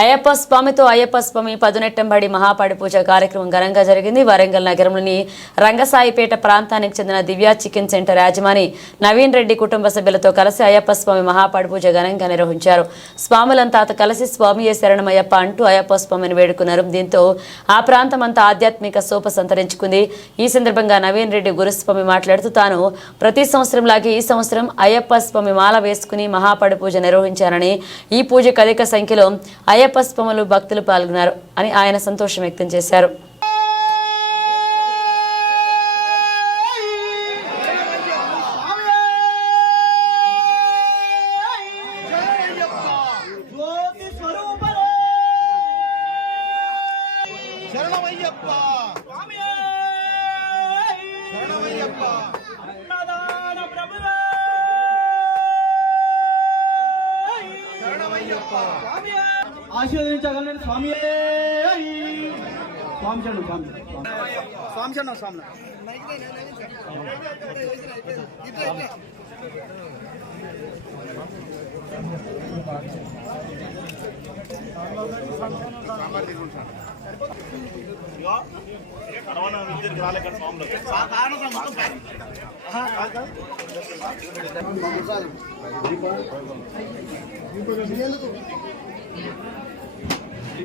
అయ్యప్ప స్వామితో అయ్యప్ప స్వామి పదునెట్టంబడి మహాపాడి పూజ కార్యక్రమం ఘనంగా జరిగింది. వరంగల్ నగరంలోని రంగసాయిపేట ప్రాంతానికి చెందిన దివ్యా చికెన్ సెంటర్ యాజమాని నవీన్ రెడ్డి కుటుంబ సభ్యులతో కలిసి అయ్యప్ప స్వామి మహాపాడి పూజ ఘనంగా నిర్వహించారు. స్వాములంతా కలిసి స్వామియే శరణమయ్యప్ప అంటూ అయ్యప్ప స్వామిని వేడుకున్నారు. దీంతో ఆ ప్రాంతం అంతా ఆధ్యాత్మిక సోప సంతరించుకుంది. ఈ సందర్భంగా నవీన్ రెడ్డి గురుస్వామి మాట్లాడుతూ తాను ప్రతి సంవత్సరం లాగే ఈ సంవత్సరం అయ్యప్ప స్వామి మాల వేసుకుని మహాపాడి పూజ నిర్వహించారని ఈ పూజకు అధిక సంఖ్యలో అయ్యప్ప స్వాములు భక్తులు పాల్గొన్నారు అని ఆయన సంతోషం వ్యక్తం చేశారు. శరణమయ్యప్ప. స్వామియే శరణమయ్యప్ప. ఆశీర్వదించగలను స్వామియే. స్వామి చరణం స్వామి స్వామి చరణం స్వామి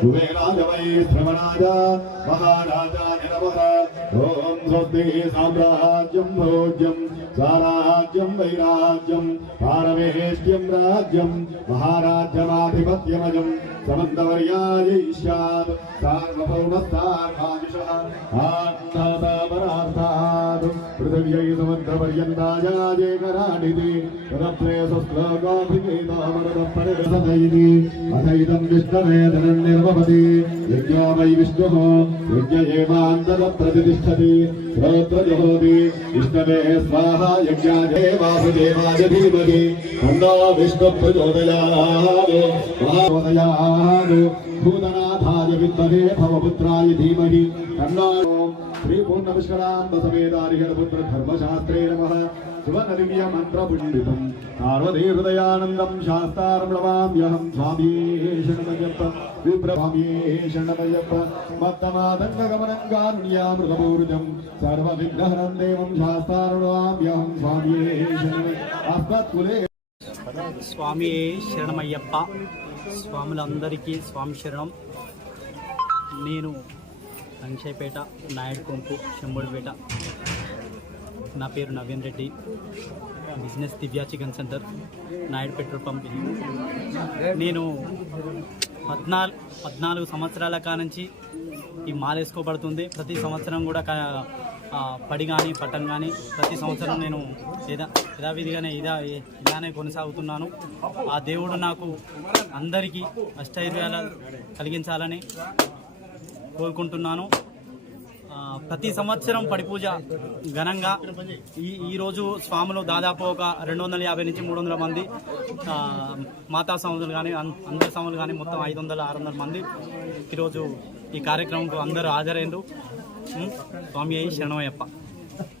కుబేరాజ వై శ్రవణాజ మహారాజాయ నమ ఓం స్వస్తి సామ్రాజ్యం భోజ్యం స్వరాజ్యం వైరాజ్యం పారమేష్ట్యం రాజ్యం మహారాజ్యమాధిపత్యమజం సమந்தవర్యాయైష్యాత్ సార్వభౌమస్థార్థాదిశ ఆర్థాపరార్థాదు पृथिव्यै समुद्रपर्यन्तायाजेकराडिति तदप्रेयसुश्लोकाभिगीतामरुतपरिरसदैति अथैदं विष्णवे धनन्निर्वपति यज्ञो वै विष्णुः यज्ञ एवान्तः प्रतिष्ठति श्रोत्रजहोति विष्णवे स्वाहा यज्ञाय वासुदेवाय धीमहि तन्नो विष्णुप्रचोदयात् महावदयात् भूतनाथाय विद्महे भवपुत्राय धीमहि तन्नो श्रीपूर्णविश्वराम समेदारिहरपुत्र धर्मशास्त्रे नमः सुवनदिव्य मन्त्रपुण्डितम् पार्वती हृदयानन्दं शास्तारं नमाम्यहं स्वामी शरणमय्यप्प विप्रभामि शरणमय्यप्प मत्तमादङ्गगमनं कारुण्यामृतपूर्जं सर्वविघ्नहरं देवं शास्तारं नमाम्यहं स्वामी शरणमय्य अस्मत्कुले స్వామి శరణమయ్యప్ప స్వాములందరికీ స్వామి శరణం నేను రంగశాయిపేట నాయుడు కొంపు శంభుడిపేట నా పేరు Naveen Reddy. Business Divya chicken centre Naidu petrol pump. నేను పద్నాలు పద్నాలుగు సంవత్సరాల కానుంచి ఈ మాల వేసుకోబడుతుంది. ప్రతి సంవత్సరం కూడా పడి కానీ పట్టం కానీ ప్రతి సంవత్సరం నేను యథా యథావిధిగానే ఇదా ఇలానే కొనసాగుతున్నాను. ఆ దేవుడు నాకు అందరికీ అష్టైర్యాల కలిగించాలని కోరుకుంటున్నాను. ప్రతి సంవత్సరం పడిపూజ ఘనంగా. ఈ ఈరోజు స్వాములు దాదాపు ఒక రెండు వందల యాభై నుంచి మూడు వందల మంది మాతా స్వాములు కానీ అందరి స్వాములు కానీ మొత్తం ఐదు వందల ఆరు వందల మంది ఈరోజు ఈ కార్యక్రమంకు అందరూ హాజరైందు స్వామి అయ్యి శరణమయ్యప్ప.